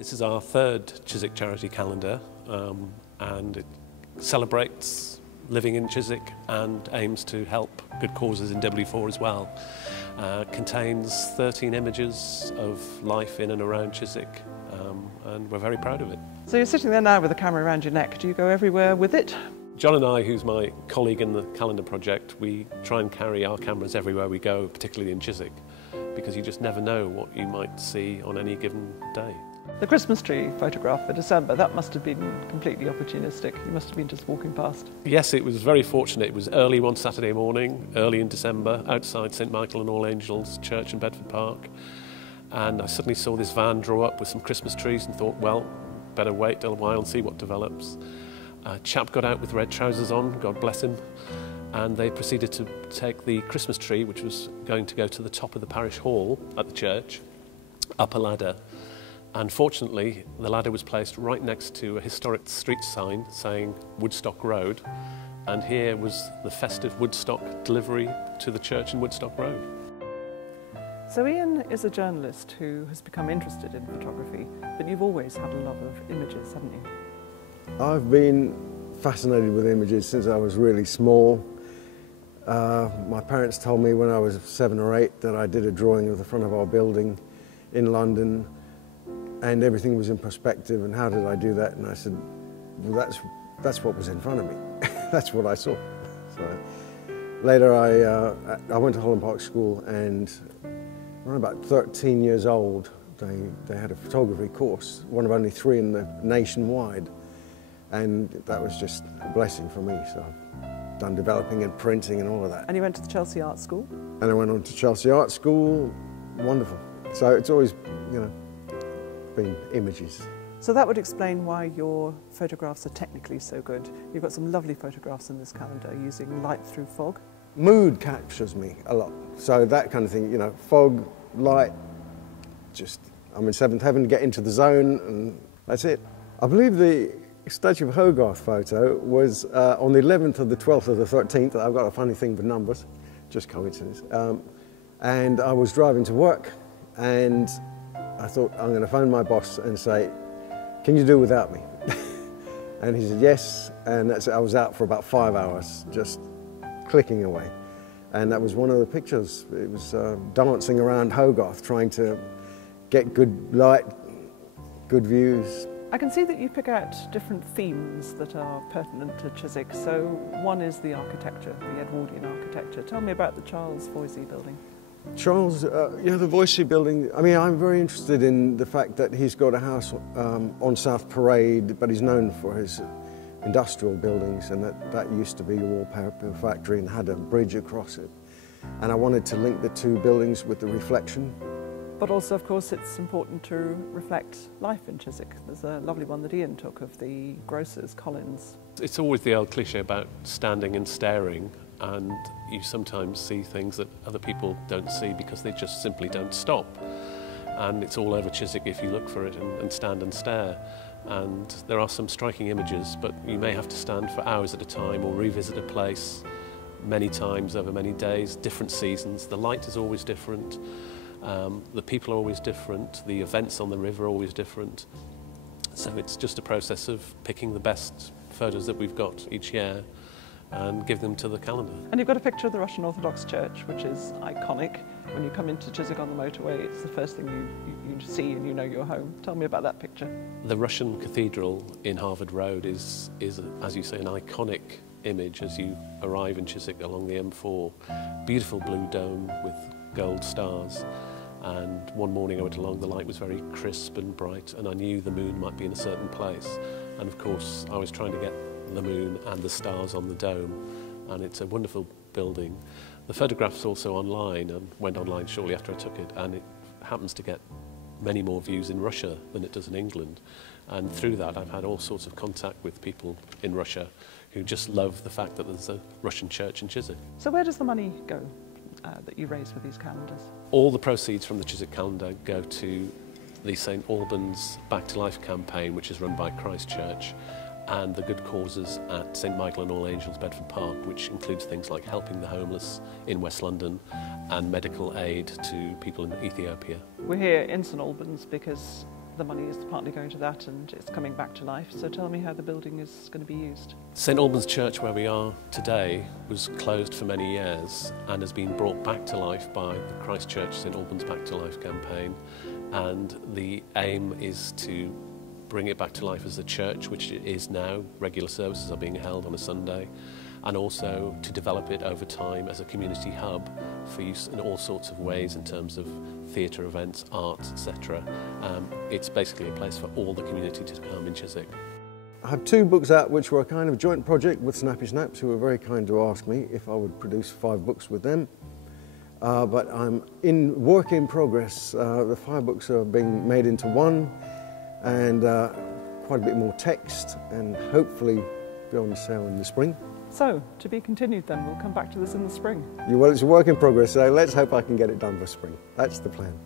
This is our third Chiswick charity calendar, and it celebrates living in Chiswick and aims to help good causes in W4 as well. Contains 13 images of life in and around Chiswick, and we're very proud of it. So you're sitting there now with a camera around your neck. Do you go everywhere with it? John and I, who's my colleague in the calendar project, we try and carry our cameras everywhere we go, particularly in Chiswick, because you just never know what you might see on any given day. The Christmas tree photograph for December, that must have been completely opportunistic. You must have been just walking past. Yes, it was very fortunate. It was early one Saturday morning, early in December, outside St Michael and All Angels Church in Bedford Park. And I suddenly saw this van draw up with some Christmas trees and thought, well, better wait a while and see what develops. A chap got out with red trousers on, God bless him, and they proceeded to take the Christmas tree, which was going to go to the top of the parish hall at the church, up a ladder. And fortunately, the ladder was placed right next to a historic street sign saying Woodstock Road, and here was the festive Woodstock delivery to the church in Woodstock Road. So Ian is a journalist who has become interested in photography, but you've always had a love of images, haven't you? I've been fascinated with images since I was really small. My parents told me when I was 7 or 8 that I did a drawing of the front of our building in London, and everything was in perspective, and how did I do that? And I said, well, that's what was in front of me. That's what I saw. So later I went to Holland Park School, and when I was about 13 years old, they had a photography course, one of only 3 in the nationwide. And that was just a blessing for me. So I've done developing and printing and all of that. And you went to the Chelsea Art School? And I went on to Chelsea Art School. Wonderful. So it's always, been images. So that would explain why your photographs are technically so good. You've got some lovely photographs in this calendar using light through fog. Mood captures me a lot. So that kind of thing, fog, light, just, I'm in seventh heaven, get into the zone, and that's it. I believe the Statue of Hogarth photo was on the 11th of the 12th of the 13th. I've got a funny thing with numbers, just coincidence. And I was driving to work, and I thought, I'm going to phone my boss and say, can you do without me? And he said, yes. And that's it. I was out for about 5 hours, just clicking away. And that was one of the pictures. It was dancing around Hogarth, trying to get good light, good views. I can see that you pick out different themes that are pertinent to Chiswick. So one is the architecture, the Edwardian architecture. Tell me about the Charles Voysey building. Charles, the Voysey building, I mean, I'm very interested in the fact that he's got a house on South Parade, but he's known for his industrial buildings, and that used to be a wallpaper factory and had a bridge across it. And I wanted to link the two buildings with the reflection. But also, of course, it's important to reflect life in Chiswick. There's a lovely one that Ian took of the grocers, Collins. It's always the old cliche about standing and staring, and you sometimes see things that other people don't see because they just simply don't stop. And it's all over Chiswick if you look for it and stand and stare. And there are some striking images, but you may have to stand for hours at a time or revisit a place many times over many days, different seasons. The light is always different. The people are always different, the events on the river are always different. So it's just a process of picking the best photos that we've got each year and give them to the calendar. And you've got a picture of the Russian Orthodox Church, which is iconic. When you come into Chiswick on the motorway, it's the first thing you see and you know you're home. Tell me about that picture. The Russian Cathedral in Harvard Road is, as you say, an iconic image as you arrive in Chiswick along the M4. Beautiful blue dome with gold stars. And one morning I went along, the light was very crisp and bright, and I knew the moon might be in a certain place. And of course, I was trying to get the moon and the stars on the dome, and it's a wonderful building. The photograph's also online, and went online shortly after I took it, and it happens to get many more views in Russia than it does in England. And through that, I've had all sorts of contact with people in Russia who just love the fact that there's a Russian church in Chiswick. So where does the money go that you raise with these calendars? All the proceeds from the Chiswick calendar go to the St Alban's Back to Life campaign, which is run by Christ Church, and the good causes at St Michael and All Angels Bedford Park, which includes things like helping the homeless in West London and medical aid to people in Ethiopia. We're here in St Albans because the money is partly going to that and it's coming back to life. So tell me how the building is going to be used. St Alban's Church, where we are today, was closed for many years and has been brought back to life by the Christchurch St Alban's Back to Life campaign. And the aim is to bring it back to life as a church, which it is now. Regular services are being held on a Sunday, and also to develop it over time as a community hub for use in all sorts of ways in terms of theatre events, arts, etc. It's basically a place for all the community to come in Chiswick. I have 2 books out which were a kind of joint project with Snappy Snaps, who were very kind to ask me if I would produce 5 books with them. But I'm in work in progress. The 5 books are being made into one, and quite a bit more text, and hopefully be on sale in the spring. So, to be continued then, we'll come back to this in the spring. Well, it's a work in progress, so let's hope I can get it done for spring. That's the plan.